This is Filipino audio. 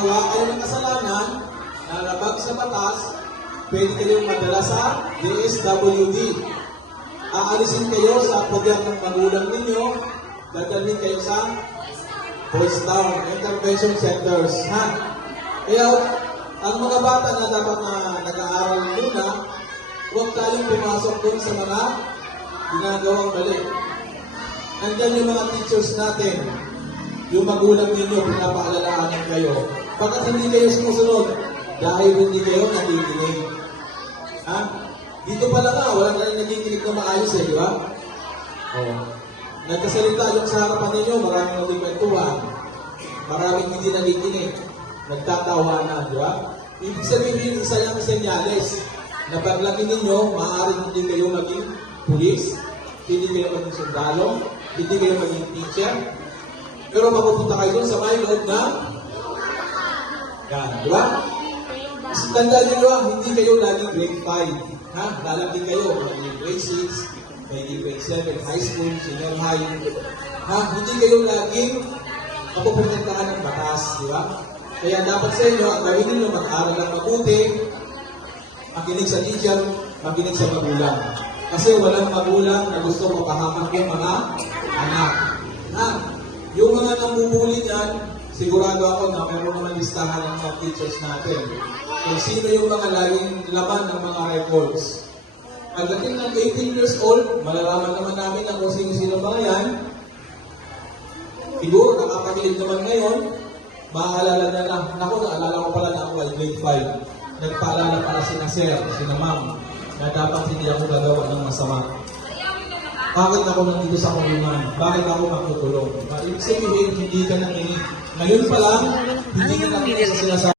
nakagawa kayo ng kasalanan, nalabag sa batas, pwede kayong madala sa DSWD. Aalisin kayo sa poder ng magulang ninyo, dadalhin kayo sa Boys Town Intervention Centers. Ha? Kaya, ang mga bata na dapat na nag-aaral muna, huwag tayong pumasok dun sa mga ginagawang mali. Nandyan yung mga teachers natin, yung magulang ninyo, pinapaalalahanan kayo. Bakit hindi kayo sumusunod? Dahil hindi kayo nakikinig. Ha? Dito pala nga, wala na rin nakikinig na maayos di ba? Oh. Nagkasalita yung sa harapan ninyo, maraming nagkikwentuhan. Maraming hindi nakikinig. Nagtatawanan, di ba? Ibig sabihin, isa yung senyales na paglaki ninyo, maaaring hindi kayo maging pulis, hindi kayo maging sundalo, hindi kayo maging teacher, pero mapupunta kayo doon sa may loob na yan, di ba? Tandaan nyo, hindi kayo laging grade 5. Ha? Lalaki kayo, magiging grade 6, magiging grade 7, high school, senior high. Ha? Hindi kayo laging mapupuntahan ng batas, di ba? Kaya dapat sa inyo, ang gawin ninyo, mag-aral ng mabuti, makinig sa teacher, makinig sa magulang. Kasi walang magulang na gusto mapahamak yung mga anak. Ha? Yung mga namumuli niyan, sigurado ako na meron naman listahan ng mga teachers natin. Kung sino yung mga laging laman ng mga records. Pagdating ng 18 years old, malalaman naman namin na kung sino-sino mga yan. Siguro, nakapagilid naman ngayon, maaalala na lang. Naku, naalala ko pala na ako ay grade 5. Nagpaalala para sina sir, sina ma'am, na dapat hindi ako gagawa ng masama. Bakit ako nandito sa kulungan? Bakit ako magtutulong? Ibig sabihin, hindi ka nangingi. Ngayon pa lang, hindi ka nangingi sa sinasabi.